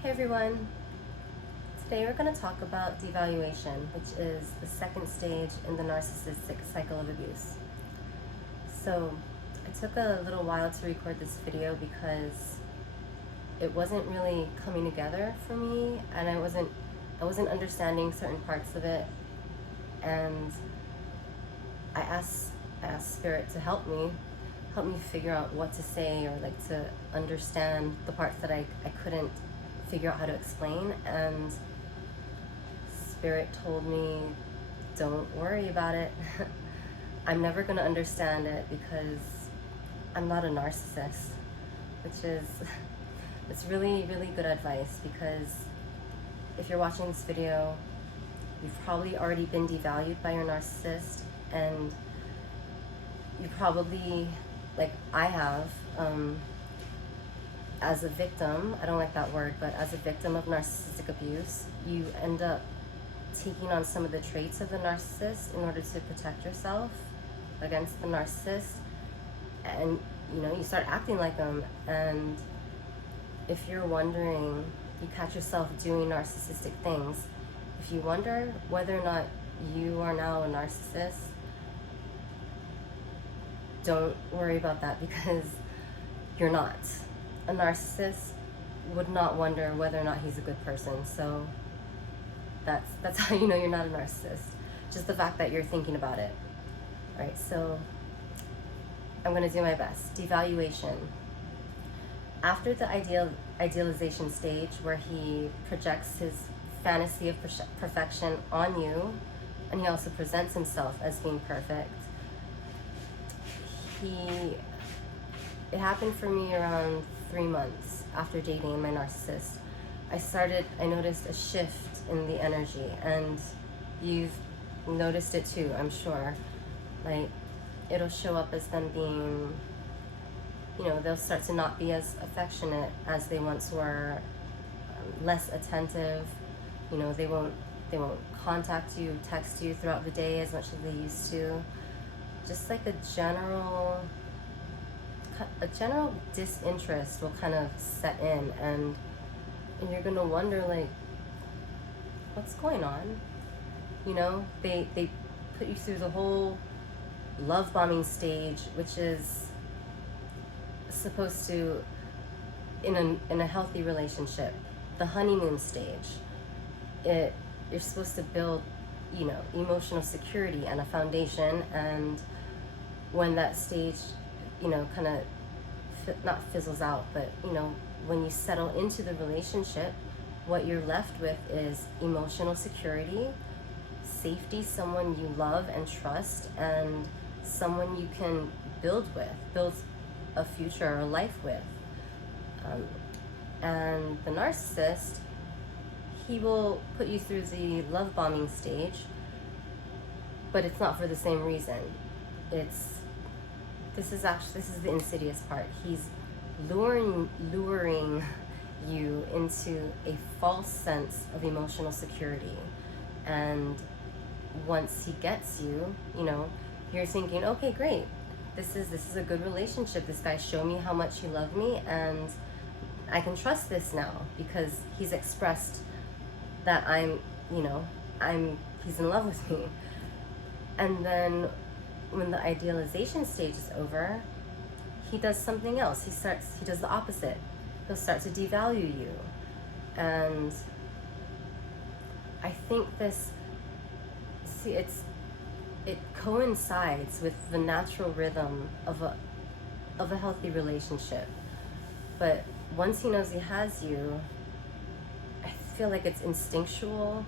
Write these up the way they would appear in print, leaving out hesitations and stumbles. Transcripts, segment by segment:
Hey everyone, today we're going to talk about devaluation, which is the second stage in the narcissistic cycle of abuse. So it took a little while to record this video because it wasn't really coming together for me, and I wasn't understanding certain parts of it, and I asked Spirit to help me figure out what to say, or like to understand the parts that I couldn't figure out how to explain. And Spirit told me, don't worry about it. I'm never going to understand it because I'm not a narcissist, which is it's really, really good advice, because if you're watching this video, you've probably already been devalued by your narcissist, and you probably, like I have, as a victim, I don't like that word, but as a victim of narcissistic abuse, you end up taking on some of the traits of the narcissist in order to protect yourself against the narcissist, and you start acting like them. And if you're wondering, you catch yourself doing narcissistic things, if you wonder whether or not you are now a narcissist, don't worry about that, because you're not. A narcissist would not wonder whether or not he's a good person. So that's how you know you're not a narcissist. Just the fact that you're thinking about it. All right, so I'm going to do my best. Devaluation. After the idealization stage, where he projects his fantasy of perfection on you, and he also presents himself as being perfect, it happened for me around 3 months after dating my narcissist. I noticed a shift in the energy, and you've noticed it too, I'm sure. Like, it'll show up as them being, they'll start to not be as affectionate as they once were, less attentive. They won't contact you, text you throughout the day as much as they used to. Just like a general disinterest will kind of set in, and you're gonna wonder, like, what's going on? They put you through the whole love bombing stage, which is supposed to, in a healthy relationship, the honeymoon stage. You're supposed to build, emotional security and a foundation, and when that stage, kind of not fizzles out, but when you settle into the relationship, what you're left with is emotional security, safety, someone you love and trust, and someone you can build a future or life with. And the narcissist, he will put you through the love bombing stage, but it's not for the same reason. This is the insidious part. He's luring you into a false sense of emotional security. And once he gets you, you're thinking, okay, great. This is a good relationship. This guy showed me how much he loved me, and I can trust this now because he's expressed that he's in love with me. And then when the idealization stage is over, he does something else. He does the opposite. He'll start to devalue you. And I think it coincides with the natural rhythm of a healthy relationship. But once he knows he has you, I feel like it's instinctual.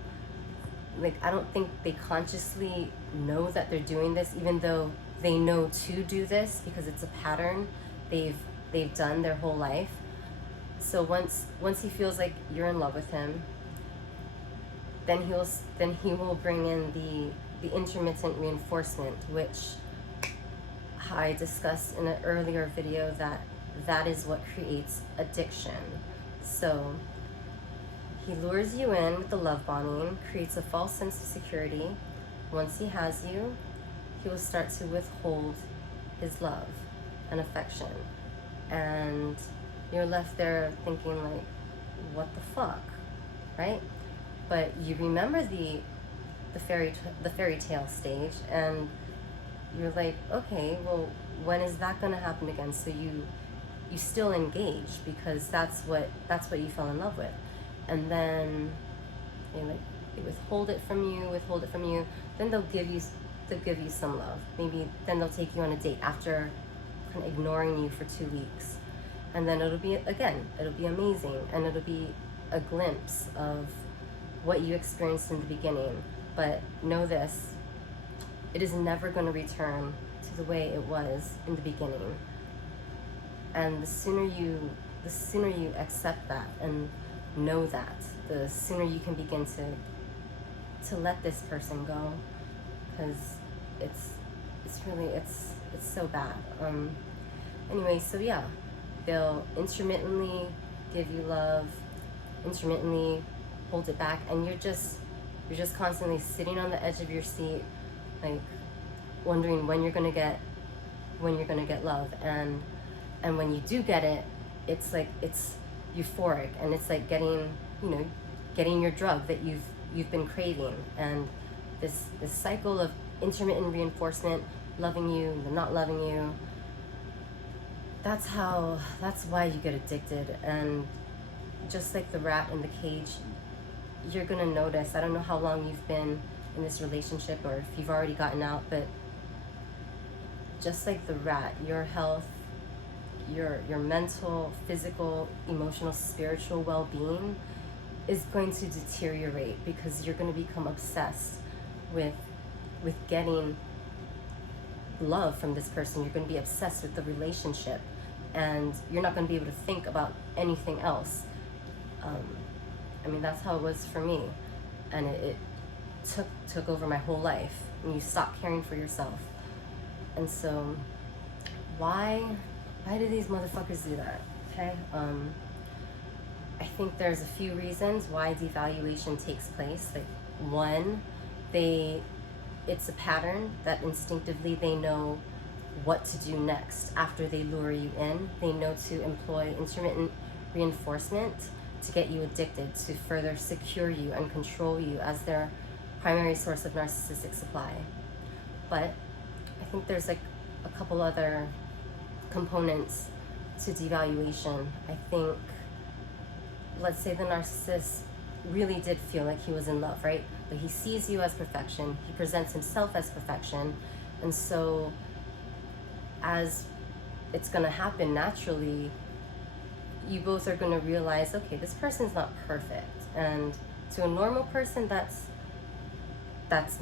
Like, I don't think they consciously know that they're doing this, even though they know to do this, because it's a pattern they've done their whole life. So once he feels like you're in love with him, then he will bring in the intermittent reinforcement, which I discussed in an earlier video, that is what creates addiction. So he lures you in with the love bombing, creates a false sense of security. Once he has you, he will start to withhold his love and affection. And you're left there thinking, like, what the fuck, right? But you remember the fairy tale stage, and you're like, okay, well, when is that gonna happen again? So you still engage because that's what you fell in love with, and then they withhold it from you. Then they'll give you some love. Maybe then they'll take you on a date after kind of ignoring you for 2 weeks, and then it'll be amazing, and it'll be a glimpse of what you experienced in the beginning. But know this, it is never going to return to the way it was in the beginning. And the sooner you accept that and know that, the sooner you can begin to let this person go, because it's so bad. Anyway, so yeah, they'll intermittently give you love, intermittently hold it back, and you're just constantly sitting on the edge of your seat, like wondering when you're gonna get love, and when you do get it, it's like it's euphoric, and it's like getting your drug that you've been craving, and this cycle of intermittent reinforcement, loving you, then not loving you. That's why you get addicted. And just like the rat in the cage, you're gonna notice, I don't know how long you've been in this relationship or if you've already gotten out, but just like the rat, your health, your mental, physical, emotional, spiritual well-being is going to deteriorate, because you're going to become obsessed with getting love from this person. You're going to be obsessed with the relationship, and you're not going to be able to think about anything else. I mean, that's how it was for me, and it took over my whole life, and you stop caring for yourself. And so why do these motherfuckers do that? Okay, I think there's a few reasons why devaluation takes place. Like, one, it's a pattern that instinctively they know what to do next after they lure you in. They know to employ intermittent reinforcement to get you addicted, to further secure you and control you as their primary source of narcissistic supply. But I think there's like a couple other components to devaluation. I think, let's say the narcissist really did feel like he was in love, right? But he sees you as perfection, he presents himself as perfection, and so as it's going to happen naturally, you both are going to realize, okay, this person's not perfect, and to a normal person, that's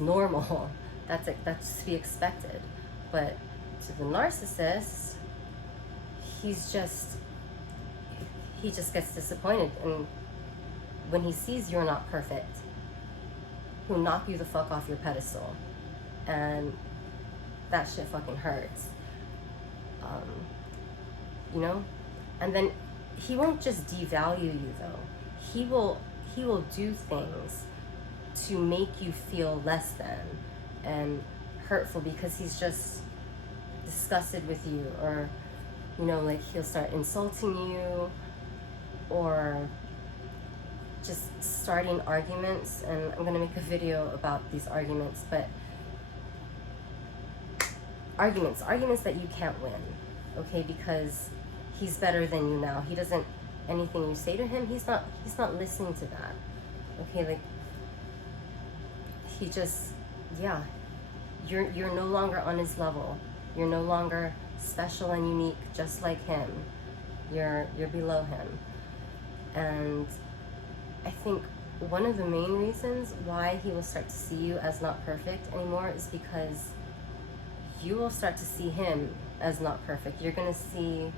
normal. That's to be expected. But to the narcissist, he just gets disappointed, and when he sees you're not perfect, he'll knock you the fuck off your pedestal, and that shit fucking hurts. And then he won't just devalue you though. He will do things to make you feel less than and hurtful, because he's just disgusted with you, or like he'll start insulting you, or just starting arguments. And I'm gonna make a video about these arguments, but arguments that you can't win, okay? Because he's better than you now. He doesn't, anything you say to him, he's not listening to that, okay? Like, he just, yeah, you're no longer on his level. You're no longer special and unique just like him. You're below him. And I think one of the main reasons why he will start to see you as not perfect anymore is because you will start to see him as not perfect. You're gonna see,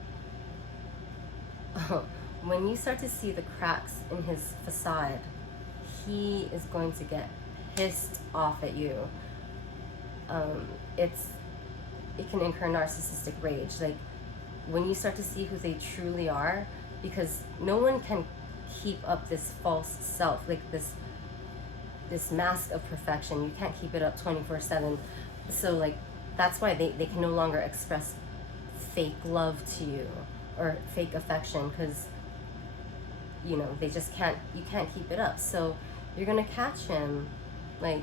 when you start to see the cracks in his facade, he is going to get pissed off at you. It can incur narcissistic rage. Like, when you start to see who they truly are, because no one can keep up this false self, like this mask of perfection. You can't keep it up 24/7. So like, that's why they can no longer express fake love to you or fake affection, because you know, they just can't, you can't keep it up. So you're gonna catch him like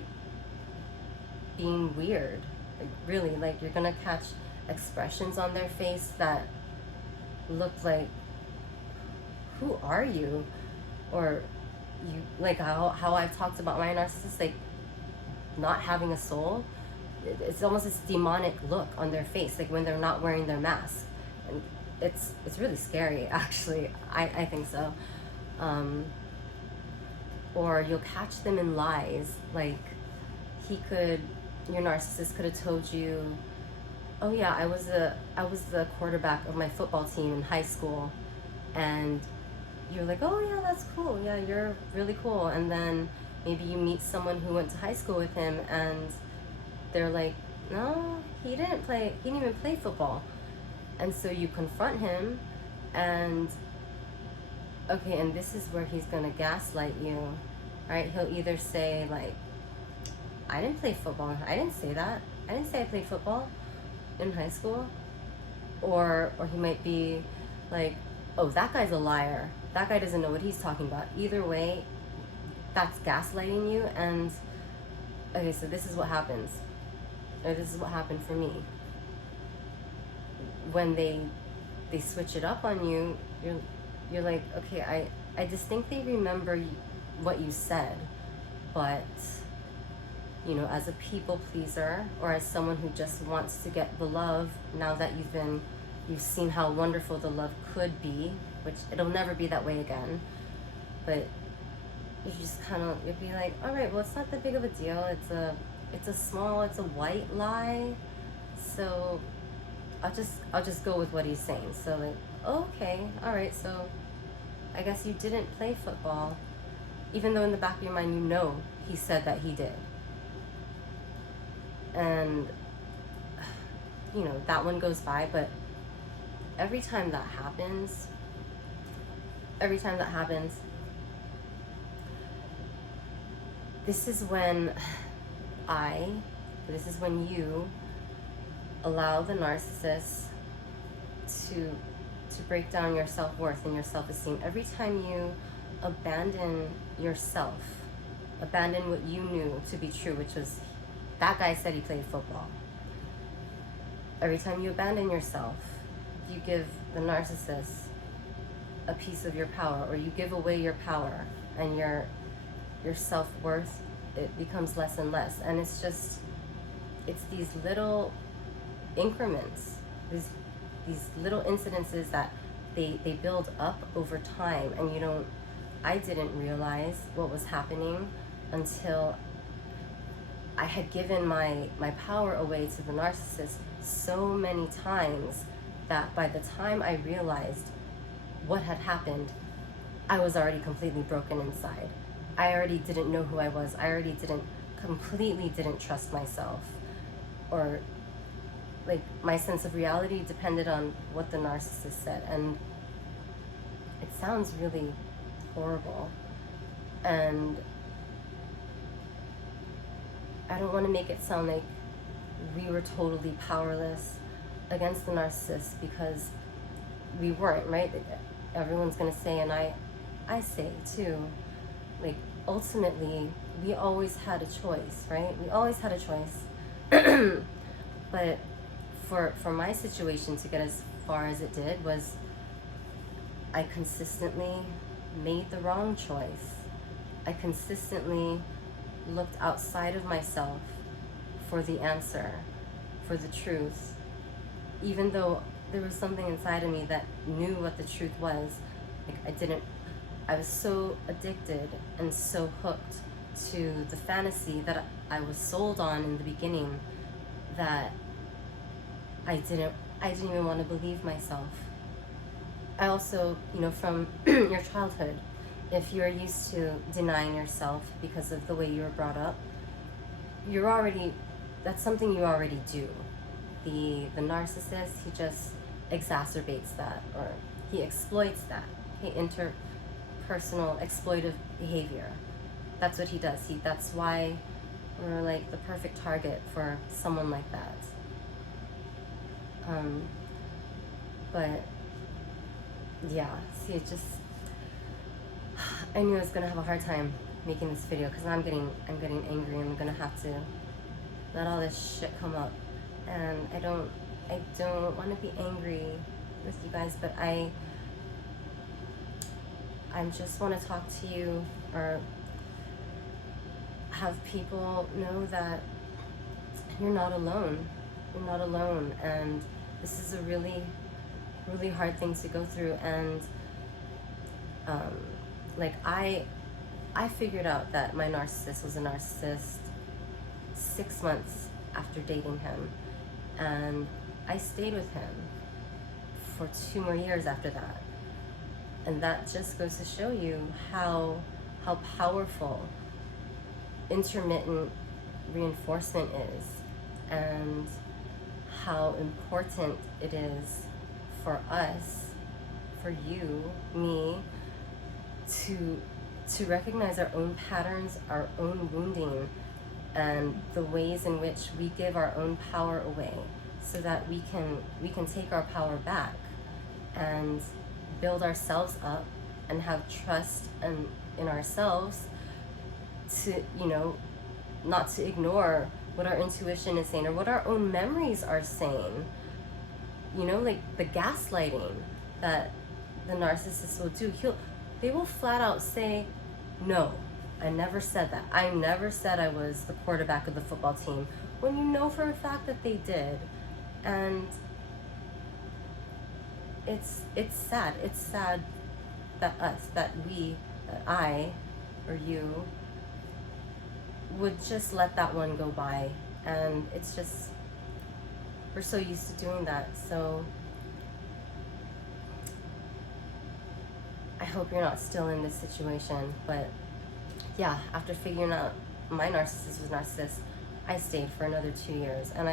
being weird, like really, like you're gonna catch expressions on their face that look like, who are you? Or you, like how I've talked about my narcissist, like not having a soul. It's almost this demonic look on their face, like when they're not wearing their mask. And it's really scary, actually. I think so. Or you'll catch them in lies. Like your narcissist could have told you, oh yeah, I was the quarterback of my football team in high school, and you're like, oh yeah, that's cool, yeah, you're really cool. And then maybe you meet someone who went to high school with him, and they're like, no, he didn't even play football. And so you confront him, and okay, and this is where he's gonna gaslight you, right? He'll either say like, I didn't play football, I didn't say that, I didn't say I played football in high school. Or he might be like, oh, that guy's a liar, that guy doesn't know what he's talking about. Either way, that's gaslighting you. And okay, so this is what happens, or this is what happened for me. When they switch it up on you, you're like, okay, I distinctly remember what you said, but you know, as a people pleaser, or as someone who just wants to get the love, now that you've seen how wonderful the love could be, which it'll never be that way again, but you just kind of, you'll be like, all right, well, it's not that big of a deal. It's a white lie. So I'll just go with what he's saying. So like, okay, all right, so I guess you didn't play football, even though in the back of your mind you know he said that he did. And you know, that one goes by. But every time that happens, this is when you allow the narcissist to break down your self-worth and your self-esteem. Every time you abandon yourself, abandon what you knew to be true, which was, that guy said he played football. Every time you abandon yourself, you give the narcissist a piece of your power, or you give away your power, and your self-worth, it becomes less and less. And it's these little increments, these little incidences that they build up over time. And I didn't realize what was happening until I had given my power away to the narcissist so many times that by the time I realized what had happened, I was already completely broken inside. I already didn't know who I was. I already completely didn't trust myself. Or like, my sense of reality depended on what the narcissist said. And it sounds really horrible. And I don't want to make it sound like we were totally powerless against the narcissist, because we weren't, right? Everyone's going to say, and I say too, like, ultimately, we always had a choice, right? We always had a choice. But for my situation to get as far as it did, was I consistently made the wrong choice. I consistently looked outside of myself for the answer, for the truth, even though there was something inside of me that knew what the truth was. Like, I was so addicted and so hooked to the fantasy that I was sold on in the beginning, that I didn't even want to believe myself. I also, from your childhood, if you're used to denying yourself because of the way you were brought up, that's something you already do. The narcissist, he just exacerbates that, or he exploits that. Interpersonal exploitive behavior. That's what he does. That's why we're like the perfect target for someone like that. But yeah, see, I knew I was gonna have a hard time making this video because I'm getting angry. I'm gonna have to let all this shit come up, and I don't want to be angry with you guys, but I just want to talk to you, or have people know that you're not alone. You're not alone, and this is a really, really hard thing to go through. And like I figured out that my narcissist was a narcissist 6 months after dating him, and I stayed with him for 2 more years after that. And that just goes to show you how powerful intermittent reinforcement is, and how important it is for us, for you, me, to recognize our own patterns, our own wounding, and the ways in which we give our own power away, so that we can take our power back and build ourselves up and have trust in ourselves, to, you know, not to ignore what our intuition is saying or what our own memories are saying. You know, like the gaslighting that the narcissist will do. They will flat out say, no, I never said that. I never said I was the quarterback of the football team, when you know for a fact that they did. And it's sad. It's sad that I or you would just let that one go by. And it's just, we're so used to doing that. So I hope you're not still in this situation. But yeah, after figuring out my narcissist was narcissist, I stayed for another 2 years. And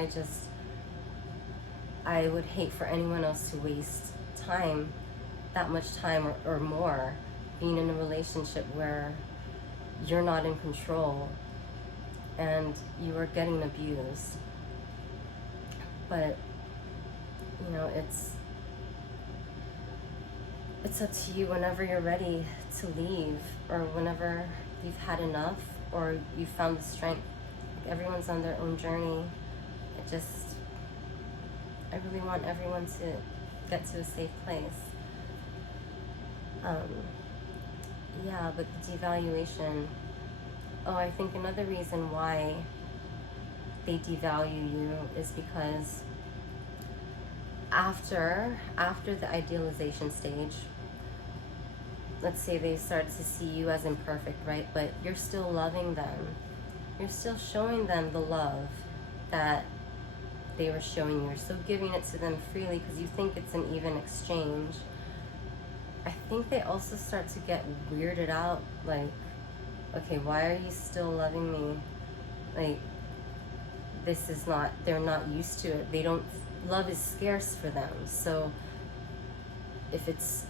I would hate for anyone else to waste time, that much time or more, being in a relationship where you're not in control and you are getting abused. But, you know, it's up to you whenever you're ready to leave, or whenever you've had enough, or you've found the strength. Everyone's on their own journey. I really want everyone to get to a safe place. Yeah, but the devaluation. Oh, I think another reason why they devalue you is because after the idealization stage, let's say they start to see you as imperfect, right? But you're still loving them. You're still showing them the love that they were showing you. You're still giving it to them freely because you think it's an even exchange. I think they also start to get weirded out, like, okay, why are you still loving me? Like, this is not, they're not used to it. They don't, love is scarce for them. So if it's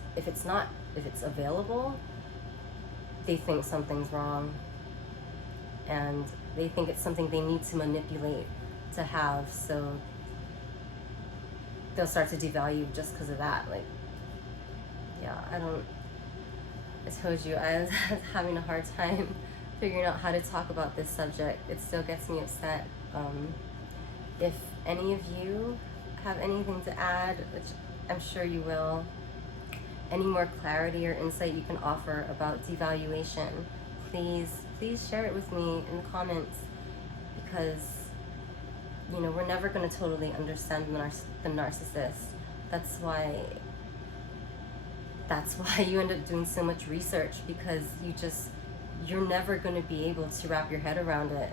available, they think something's wrong, and they think it's something they need to manipulate to have. So they'll start to devalue just because of that. Like, yeah, I told you, I was having a hard time figuring out how to talk about this subject. It still gets me upset. If any of you have anything to add, which I'm sure you will, any more clarity or insight you can offer about devaluation, please share it with me in the comments, because, you know, we're never going to totally understand the narcissist. That's why you end up doing so much research, because you're never going to be able to wrap your head around it.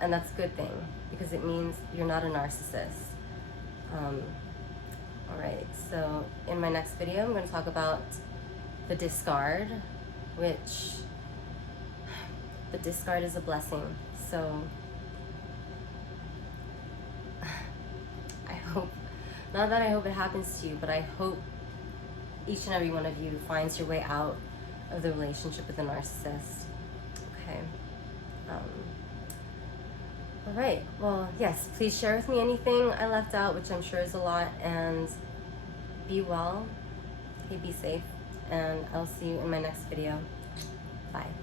And that's a good thing, because it means you're not a narcissist. Alright, so in my next video, I'm going to talk about the discard, which the discard is a blessing. So I hope, not that I hope it happens to you, but I hope each and every one of you finds your way out of the relationship with the narcissist. Okay. All right. Well, yes, please share with me anything I left out, which I'm sure is a lot, and be well. Okay, be safe, and I'll see you in my next video. Bye.